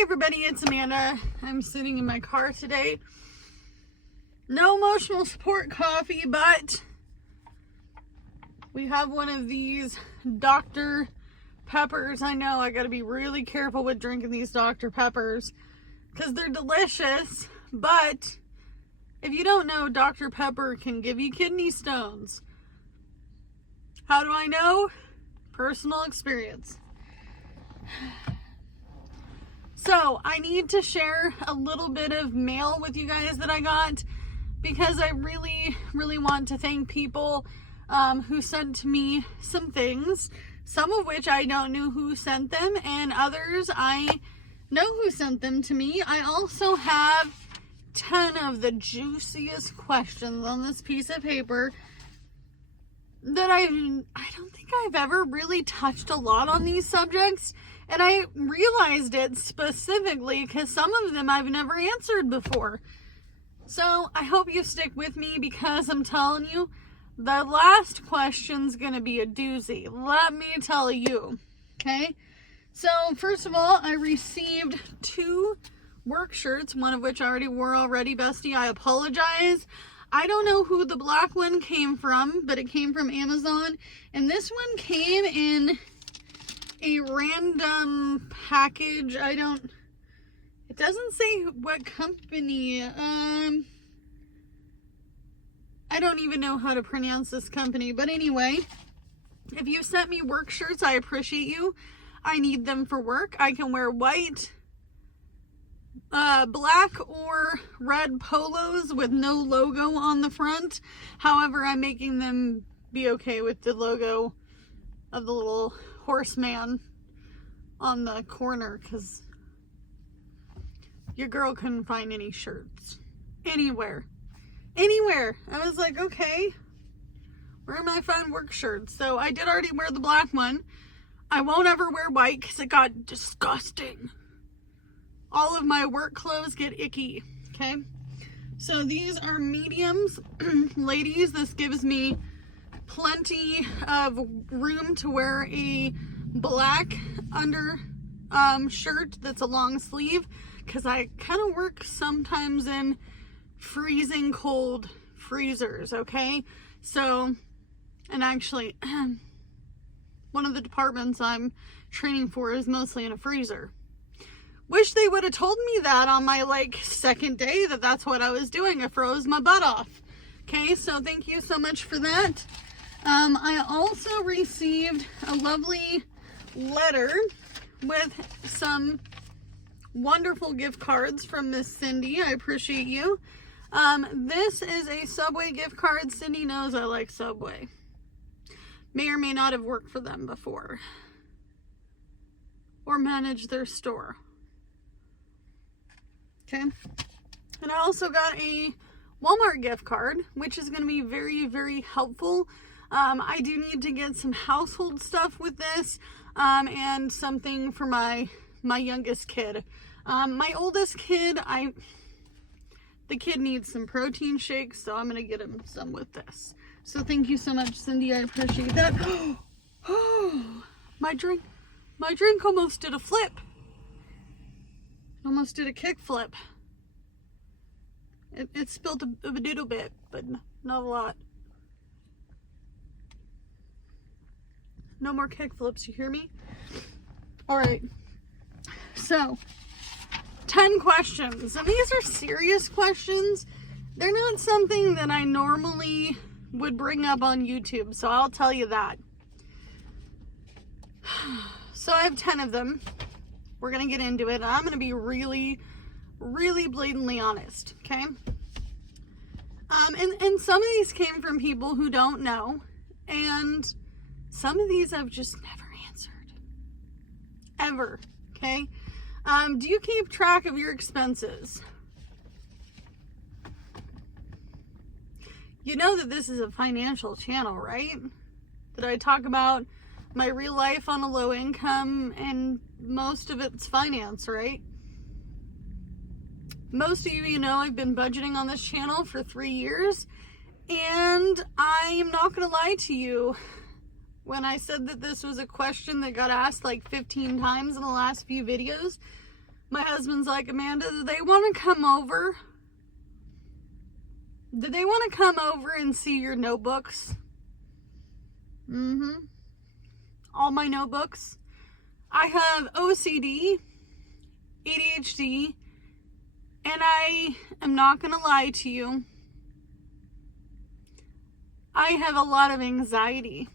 Hey everybody, it's Amanda. I'm sitting in my car today. No emotional support coffee, but we have one of these Dr. Peppers. I know I gotta be really careful with drinking these Dr. Peppers because they're delicious, but if you don't know, Dr. Pepper can give you kidney stones. How do I know? Personal experience. So I need to share a little bit of mail with you guys that I got because I really want to thank people who sent me some things, some of which I don't know who sent them, and others I know who sent them to me. I also have 10 of the juiciest questions on this piece of paper that I don't think I've ever really touched a lot on these subjects. And I realized it specifically because some of them I've never answered before. So I hope you stick with me because I'm telling you, the last question's going to be a doozy. Let me tell you. Okay? So first of all, I received 2 work shirts, one of which I already wore already, bestie. I apologize. I don't know who the black one came from, but it came from Amazon. And this one came in a random package. It doesn't say what company. I don't even know how to pronounce this company, but anyway, if you sent me work shirts, I appreciate you. I need them for work. I can wear white, black or red polos with no logo on the front. However, I'm making them be okay with the logo of the little horseman on the corner because your girl couldn't find any shirts anywhere. I was like, okay, where am I find work shirts? So I did already wear the black one. I won't ever wear white because it got disgusting. All of my work clothes get icky. Okay, so these are mediums. Ladies, this gives me plenty of room to wear a black under shirt that's a long sleeve because I kind of work sometimes in freezing cold freezers. Okay, so, and actually one of the departments I'm training for is mostly in a freezer. Wish they would have told me that on my second day that that's what I was doing. I froze my butt off. Okay, so thank you so much for that. I also received a lovely letter with some wonderful gift cards from Miss Cindy. I appreciate you. This is a Subway gift card. Cindy knows I like Subway. May or may not have worked for them before or managed their store. Okay. And I also got a Walmart gift card, which is going to be very helpful. I do need to get some household stuff with this, and something for my youngest kid. My oldest kid, the kid needs some protein shakes, so I'm going to get him some with this. So thank you so much, Cindy. I appreciate that. Oh, my drink almost did a flip. Almost did a kick flip. It spilled a little bit, but not a lot. No more kick flips, you hear me? All right. So, 10 questions. And these are serious questions. They're not something that I normally would bring up on YouTube, so I'll tell you that. So I have 10 of them. We're going to get into it. I'm going to be really blatantly honest, okay? And some of these came from people who don't know, and some of these I've just never answered. Ever, okay? Do you keep track of your expenses? You know that this is a financial channel, right? That I talk about my real life on a low income, and most of it's finance, right? Most of you know I've been budgeting on this channel for 3 years, and I am not going to lie to you. When I said that this was a question that got asked 15 times in the last few videos, My husband's like, Amanda, do they want to come over? Do they want to come over and see your notebooks? All my notebooks. I have OCD, ADHD, and I am not going to lie to you. I have a lot of anxiety.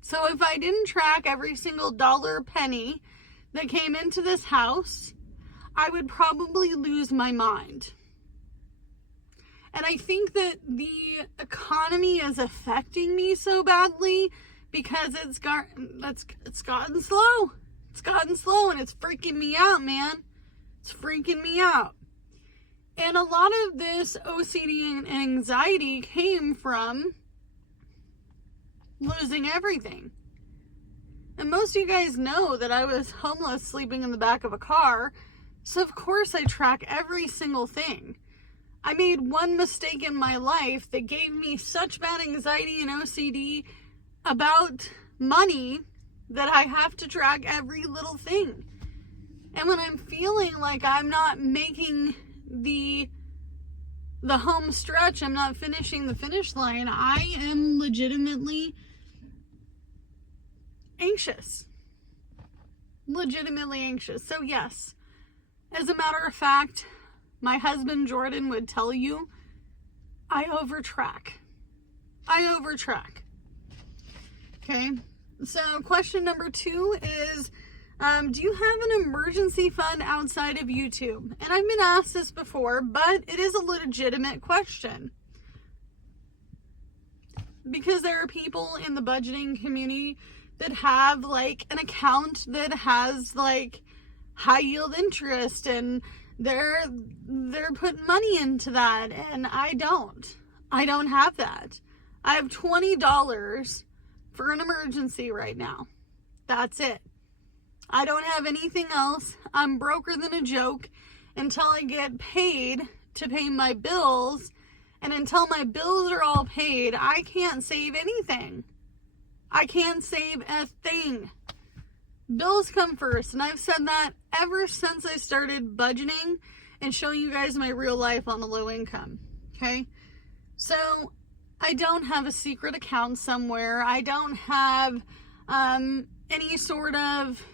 So if I didn't track every single dollar, penny that came into this house, I would probably lose my mind. And I think that the economy is affecting me so badly because it's gotten slow. It's gotten slow and it's freaking me out, man. It's freaking me out. And a lot of this OCD and anxiety came from losing everything. And most of you guys know that I was homeless sleeping in the back of a car. So of course I track every single thing. I made one mistake in my life that gave me such bad anxiety and OCD about money that I have to track every little thing. And when I'm feeling like I'm not making the home stretch, I'm not finishing the finish line, I am legitimately anxious. Legitimately anxious. So yes, as a matter of fact, my husband Jordan would tell you, I overtrack. Okay, so question number 2 is, do you have an emergency fund outside of YouTube? And I've been asked this before, but it is a legitimate question. Because there are people in the budgeting community that have like an account that has like high yield interest, and they're putting money into that, and I don't have that. I have $20 for an emergency right now. That's it. I don't have anything else. I'm broker than a joke until I get paid to pay my bills, and until my bills are all paid, I can't save anything. I can't save a thing. Bills come first, and I've said that ever since I started budgeting and showing you guys my real life on the low income, okay? So I don't have a secret account somewhere. I don't have any sort of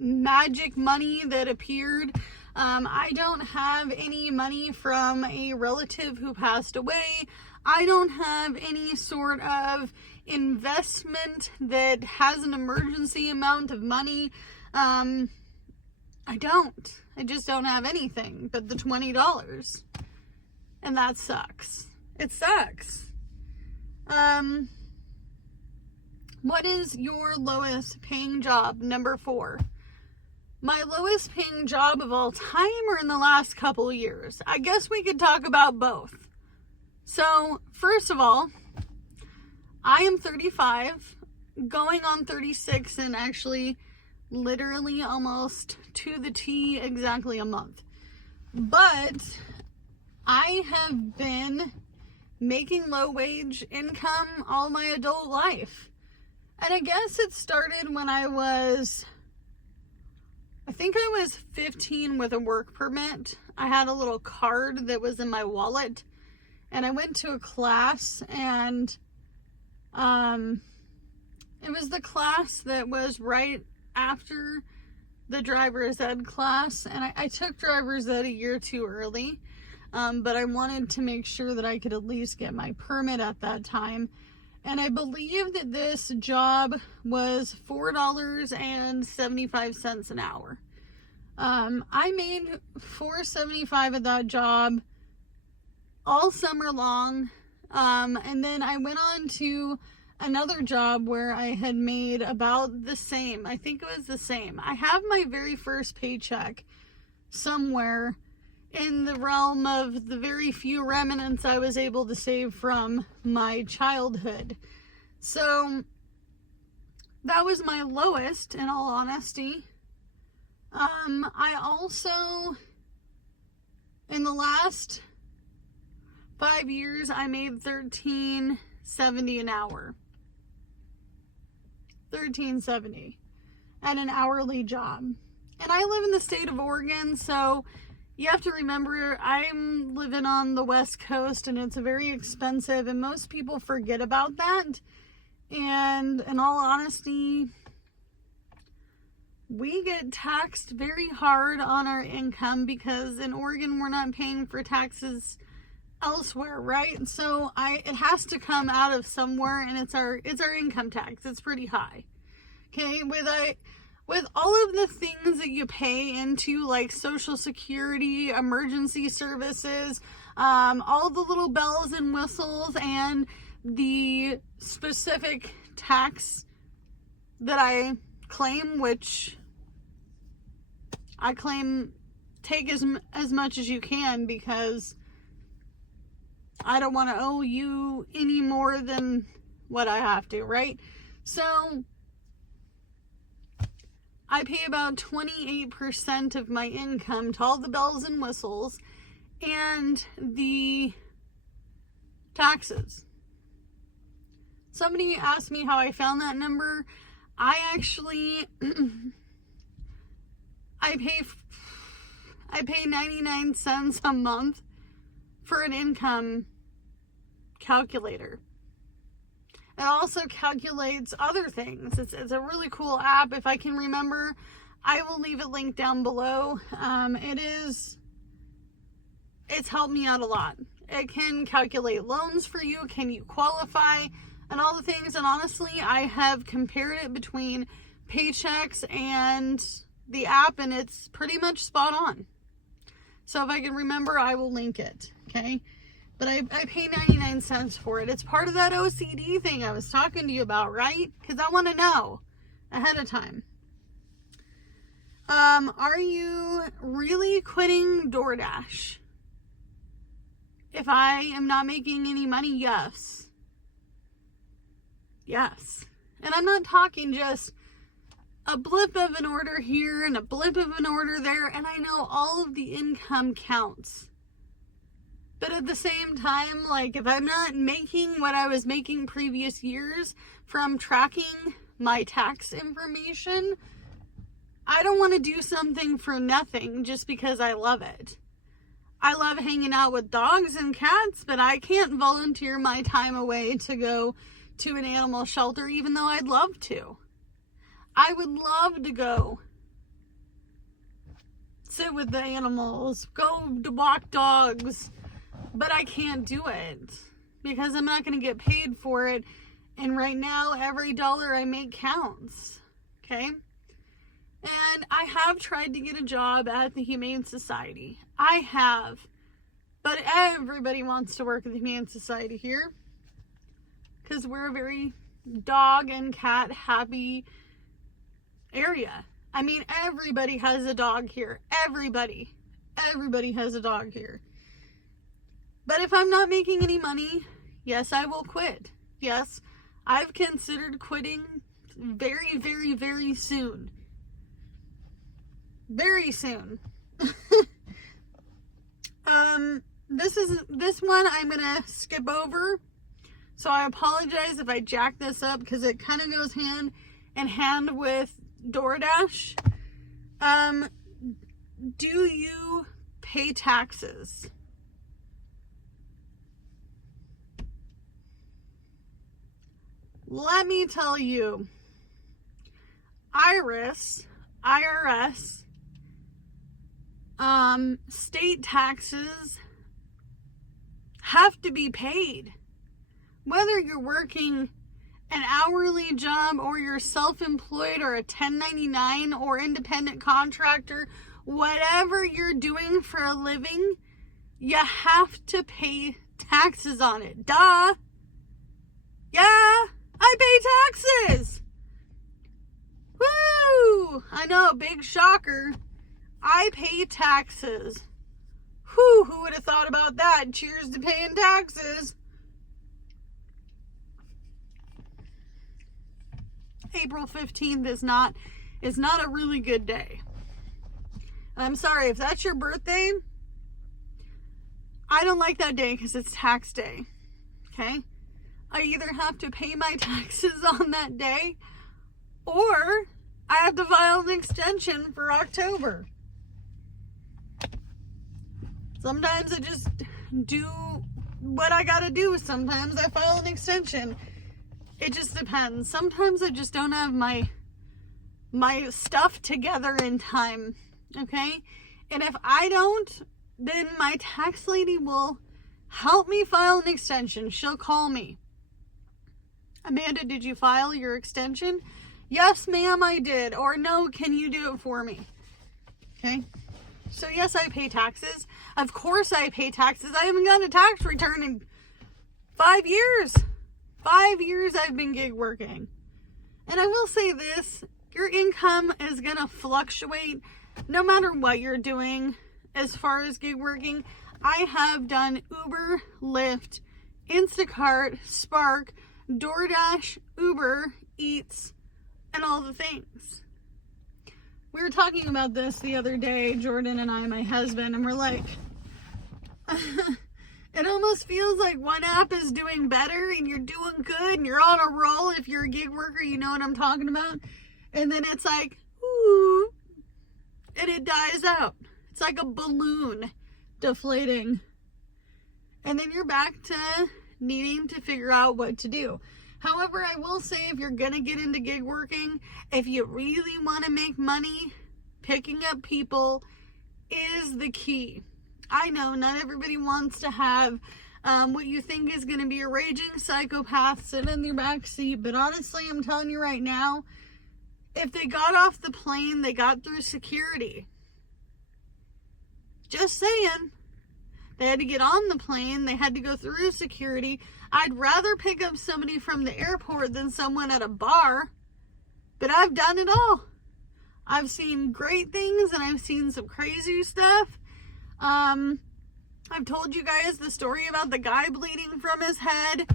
magic money that appeared. I don't have any money from a relative who passed away. I don't have any sort of investment that has an emergency amount of money. I just don't have anything but the $20. And that sucks. It sucks. What is your lowest paying job? Number 4. My lowest paying job of all time or in the last couple years? I guess we could talk about both. So, first of all, I am 35, going on 36, and actually literally almost to the T exactly a month. But I have been making low wage income all my adult life. And I guess it started when I think I was 15 with a work permit. I had a little card that was in my wallet, and I went to a class, and it was the class that was right after the driver's ed class, and I took driver's ed a year too early, but I wanted to make sure that I could at least get my permit at that time. And I believe that this job was $4.75 an hour. I made $4.75 at that job all summer long. And then I went on to another job where I had made about the same. I think it was the same. I have my very first paycheck somewhere in the realm of the very few remnants I was able to save from my childhood. So that was my lowest, in all honesty. I also, in the last 5 years, I made $13.70 an hour. $13.70 at an hourly job. And I live in the state of Oregon, so you have to remember I'm living on the West Coast and it's very expensive, and most people forget about that. And in all honesty, we get taxed very hard on our income because in Oregon we're not paying for taxes elsewhere, right? So it has to come out of somewhere, and it's our income tax. It's pretty high. Okay, with all of the things that you pay into, like Social Security, emergency services, all the little bells and whistles, and the specific tax that I claim, which I claim take as much as you can, because I don't want to owe you any more than what I have to, right? So I pay about 28% of my income to all the bells and whistles and the taxes. Somebody asked me how I found that number. I actually I pay 99 cents a month for an income calculator. It also calculates other things. It's a really cool app. If I can remember, I will leave it linked down below. It's helped me out a lot. It can calculate loans for you. Can you qualify? And all the things. And honestly, I have compared it between paychecks and the app, and it's pretty much spot on. So if I can remember, I will link it. Okay. But I pay 99 cents for it. It's part of that OCD thing I was talking to you about, right? Because I want to know ahead of time. Are you really quitting DoorDash? If I am not making any money, yes. Yes. And I'm not talking just a blip of an order here and a blip of an order there. And I know all of the income counts. But at the same time, like, if I'm not making what I was making previous years from tracking my tax information, I don't want to do something for nothing just because I love it. I love hanging out with dogs and cats, but I can't volunteer my time away to go to an animal shelter, even though I'd love to. I would love to go sit with the animals, go to walk dogs, but I can't do it because I'm not going to get paid for it. And right now, every dollar I make counts. Okay? And I have tried to get a job at the Humane Society. I have. But everybody wants to work at the Humane Society here, because we're a very dog and cat happy area. I mean, everybody has a dog here. Everybody has a dog here. But if I'm not making any money, yes, I will quit. Yes, I've considered quitting very, very, very soon. Very soon. This one I'm gonna skip over. So I apologize if I jack this up, because it kind of goes hand in hand with DoorDash. Do you pay taxes? Let me tell you, IRS, state taxes have to be paid. Whether you're working an hourly job or you're self-employed or a 1099 or independent contractor, whatever you're doing for a living, you have to pay taxes on it. Duh. Yeah, I pay taxes. Woo! I know, big shocker. I pay taxes. Whew, who would have thought about that? Cheers to paying taxes. April 15th is not a really good day. And I'm sorry, if that's your birthday, I don't like that day because it's tax day. Okay? I either have to pay my taxes on that day, or I have to file an extension for October. Sometimes I just do what I gotta do. Sometimes I file an extension. It just depends. Sometimes I just don't have my stuff together in time. Okay? And if I don't, then my tax lady will help me file an extension. She'll call me. Amanda, did you file your extension? Yes, ma'am, I did. Or no, can you do it for me? Okay? So yes, I pay taxes. Of course I pay taxes. I haven't gotten a tax return in 5 years. 5 years I've been gig working. And I will say this, your income is going to fluctuate no matter what you're doing as far as gig working. I have done Uber, Lyft, Instacart, Spark, DoorDash, Uber, Eats, and all the things. We were talking about this the other day, Jordan and I, my husband, and we're like, it almost feels like one app is doing better and you're doing good and you're on a roll. If you're a gig worker, you know what I'm talking about. And then it's like, ooh, and it dies out. It's like a balloon deflating. And then you're back to needing to figure out what to do. However, I will say, if you're going to get into gig working, if you really want to make money, picking up people is the key. I know not everybody wants to have what you think is going to be a raging psychopath sitting in their back seat, but honestly, I'm telling you right now, if they got off the plane, they got through security. Just saying. They had to get on the plane. They had to go through security. I'd rather pick up somebody from the airport than someone at a bar. But I've done it all. I've seen great things and I've seen some crazy stuff. I've told you guys the story about the guy bleeding from his head.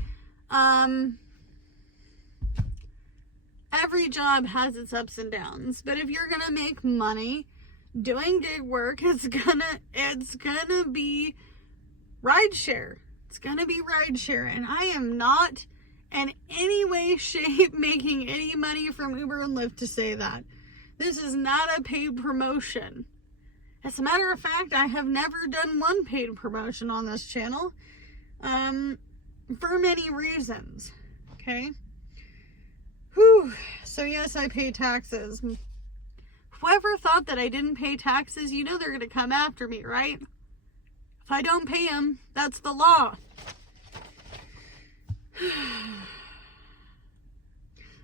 Every job has its ups and downs. But if you're gonna make money doing gig work, it's gonna be rideshare. It's gonna be rideshare, and I am not in any way, shape making any money from Uber and Lyft to say that. This is not a paid promotion. As a matter of fact, I have never done one paid promotion on this channel, for many reasons. Okay. Whew. So yes, I pay taxes. Whoever thought that I didn't pay taxes, you know they're going to come after me, right? If I don't pay them, that's the law.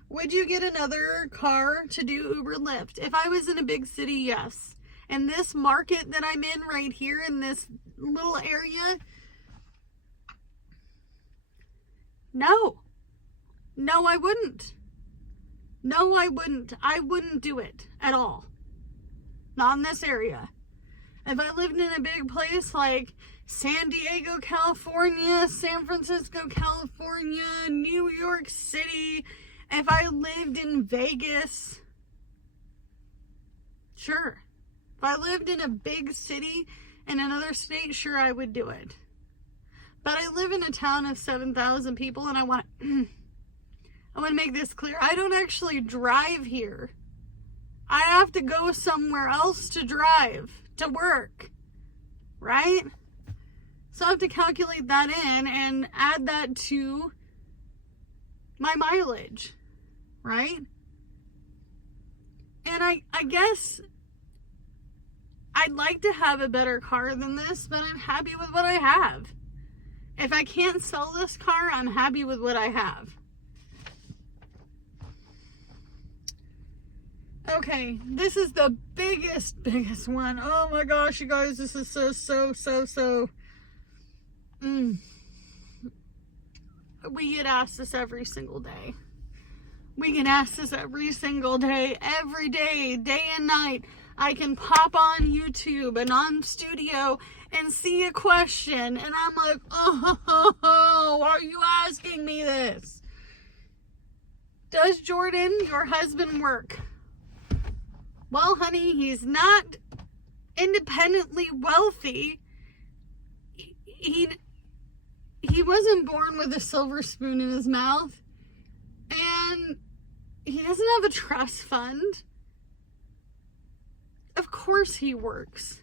Would you get another car to do Uber Lyft? If I was in a big city, yes. And this market that I'm in right here in this little area, no. No, I wouldn't. No, I wouldn't. I wouldn't do it at all. Not in this area. If I lived in a big place like San Diego, California, San Francisco, California, New York City, if I lived in Vegas, sure. If I lived in a big city in another state, sure, I would do it. But I live in a town of 7,000 people, and I want to make this clear. I don't actually drive here. I have to go somewhere else to drive to work, right? So I have to calculate that in and add that to my mileage, right? And I guess I'd like to have a better car than this, but I'm happy with what I have. If I can't sell this car, I'm happy with what I have. Okay, this is the biggest one. Oh my gosh, you guys, this is so. We get asked this every single day. We get asked this every single day, every day, day and night. I can pop on YouTube and on Studio and see a question, and I'm like, oh, are you asking me this? Does Jordan, your husband, work? Well, honey, he's not independently wealthy. He wasn't born with a silver spoon in his mouth, and he doesn't have a trust fund. Of course he works.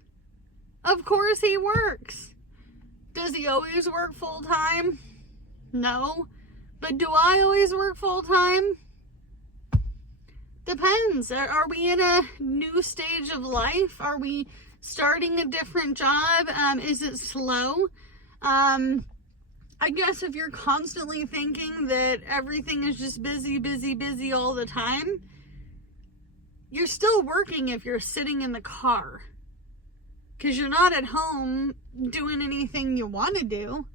Of course he works. Does he always work full time? No. But do I always work full time? Depends. Are we in a new stage of life? Are we starting a different job? Is it slow? I guess if you're constantly thinking that everything is just busy, busy, busy all the time, you're still working if you're sitting in the car. Because you're not at home doing anything you want to do.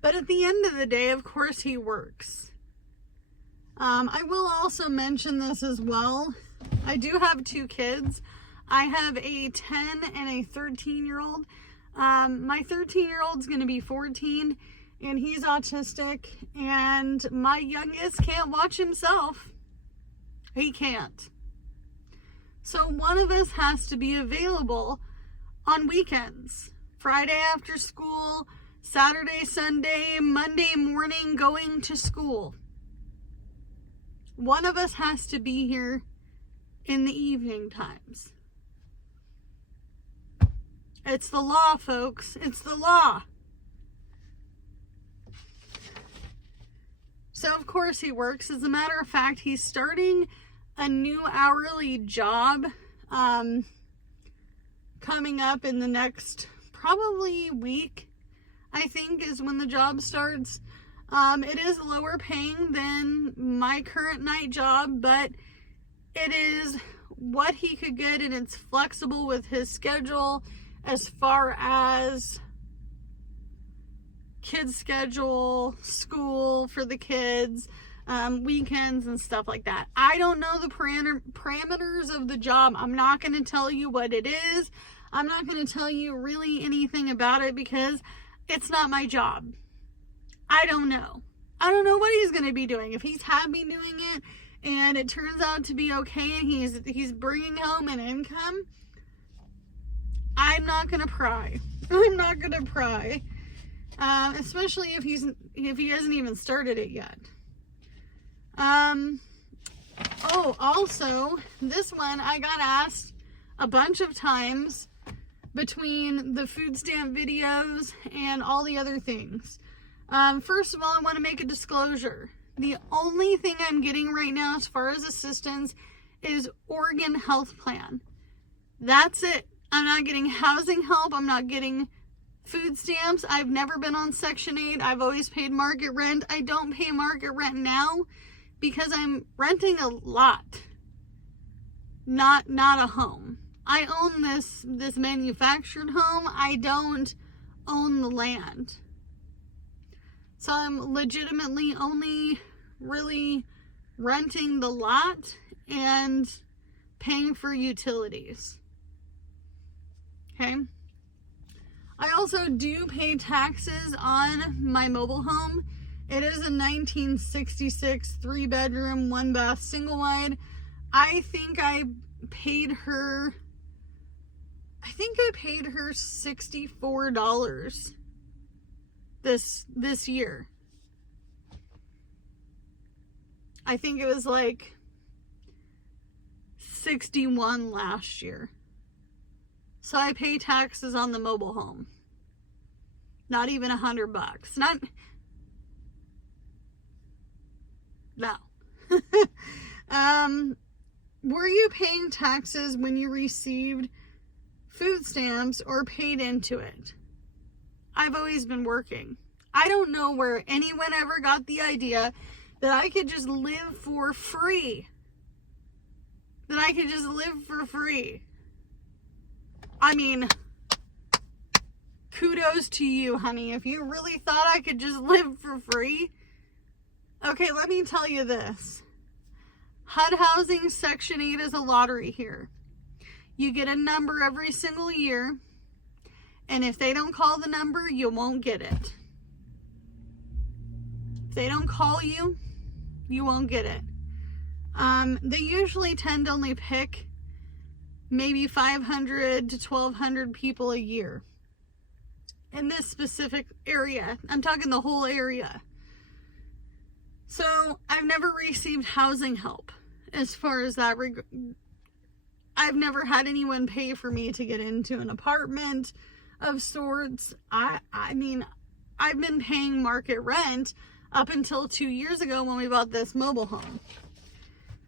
But at the end of the day, of course, he works. I will also mention this as well. I do have 2 kids. I have a 10 and a 13-year-old. My 13-year-old's going to be 14, and he's autistic, and my youngest can't watch himself. He can't. So one of us has to be available on weekends. Friday after school, Saturday, Sunday, Monday morning going to school. One of us has to be here in the evening times. It's the law, folks. It's the law. So, of course, he works. As a matter of fact, he's starting a new hourly job coming up in the next probably week, I think, is when the job starts. It is lower paying than my current night job, but it is what he could get, and it's flexible with his schedule as far as kids' schedule, school for the kids, weekends and stuff like that. I don't know the parameters of the job. I'm not going to tell you what it is. I'm not going to tell you really anything about it because it's not my job. I don't know. I don't know what he's going to be doing. If he's happy doing it and it turns out to be okay and he's bringing home an income, I'm not going to pry. I'm not going to pry. Especially if he hasn't even started it yet. Oh, also, this one I got asked a bunch of times between the food stamp videos and all the other things. First of all, I want to make a disclosure. The only thing I'm getting right now as far as assistance is Oregon Health Plan. That's it. I'm not getting housing help. I'm not getting food stamps. I've never been on Section 8. I've always paid market rent. I don't pay market rent now because I'm renting a lot, not a home. I own this manufactured home. I don't own the land. So I'm legitimately only really renting the lot and paying for utilities. Okay. I also do pay taxes on my mobile home. It is a 1966 3-bedroom, 1-bath, single wide. I think I paid her $64 this year. I think it was like 61 last year. So I pay taxes on the mobile home. Not even $100. No. Were you paying taxes when you received food stamps or paid into it? I've always been working. I don't know where anyone ever got the idea that I could just live for free. I mean, kudos to you, honey. If you really thought I could just live for free. Okay, let me tell you this. HUD Housing Section 8 is a lottery here. You get a number every single year, and if they don't call the number, you won't get it. If they don't call you, you won't get it. They usually tend to only pick maybe 500 to 1,200 people a year in this specific area. I'm talking the whole area. So I've never received housing help as far as that I've never had anyone pay for me to get into an apartment of sorts. I mean, I've been paying market rent up until 2 years ago when we bought this mobile home.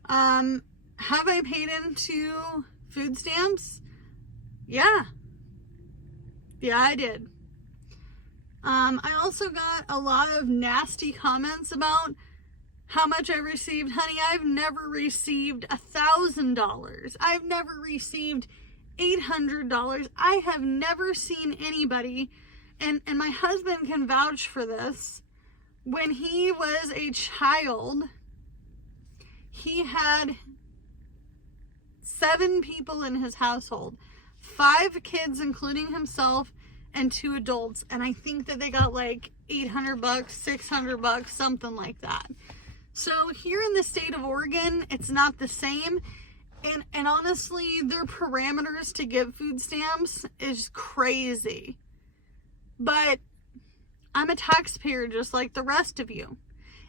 Have I paid into food stamps? Yeah. Yeah, I did. I also got a lot of nasty comments about how much I received. Honey, I've never received $1,000. I've never received $800. I have never seen anybody, and my husband can vouch for this. When he was a child, he had 7 people in his household, 5 kids, including himself, and 2 adults. And I think that they got like $800, $600, something like that. So here in the state of Oregon, it's not the same. And honestly, their parameters to give food stamps is crazy. But I'm a taxpayer just like the rest of you.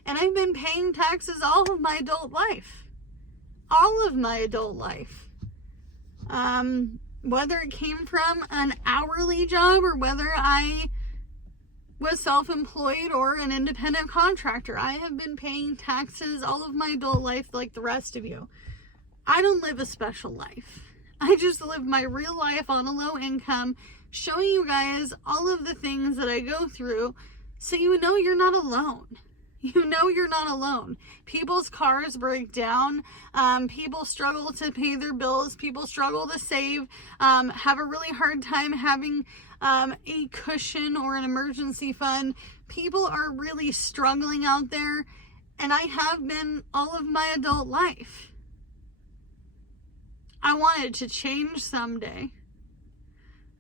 And I've been paying taxes all of my adult life. All of my adult life. Whether it came from an hourly job or whether I was self-employed or an independent contractor, I have been paying taxes all of my adult life like the rest of you. I don't live a special life. I just live my real life on a low income, showing you guys all of the things that I go through so you know you're not alone. You know you're not alone. People's cars break down. People struggle to pay their bills. People struggle to save, have a really hard time having a cushion or an emergency fund. People are really struggling out there, and I have been all of my adult life. I want it to change someday,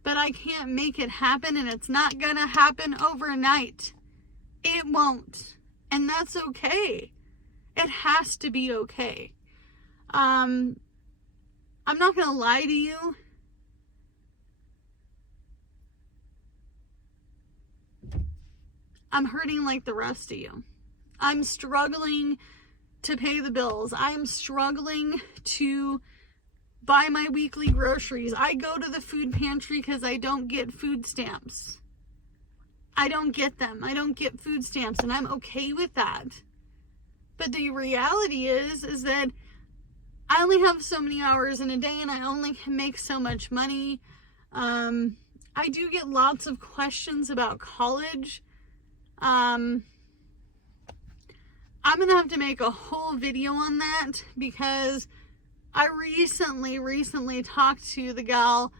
but I can't make it happen, and it's not gonna happen overnight. It won't. And that's okay. It has to be okay. I'm not going to lie to you. I'm hurting like the rest of you. I'm struggling to pay the bills. I'm struggling to buy my weekly groceries. I go to the food pantry because I don't get food stamps. I don't get them. I don't get food stamps, and I'm okay with that. But the reality is that I only have so many hours in a day, and I only can make so much money. I do get lots of questions about college. I'm going to have to make a whole video on that because I recently talked to the gal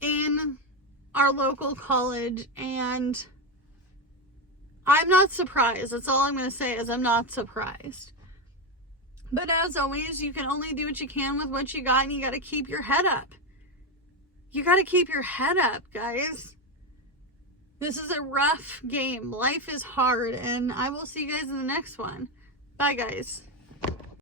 in our local college, and I'm not surprised. That's all I'm going to say is I'm not surprised. But as always, you can only do what you can with what you got, and you got to keep your head up. You got to keep your head up, guys. This is a rough game. Life is hard, and I will see you guys in the next one. Bye, guys.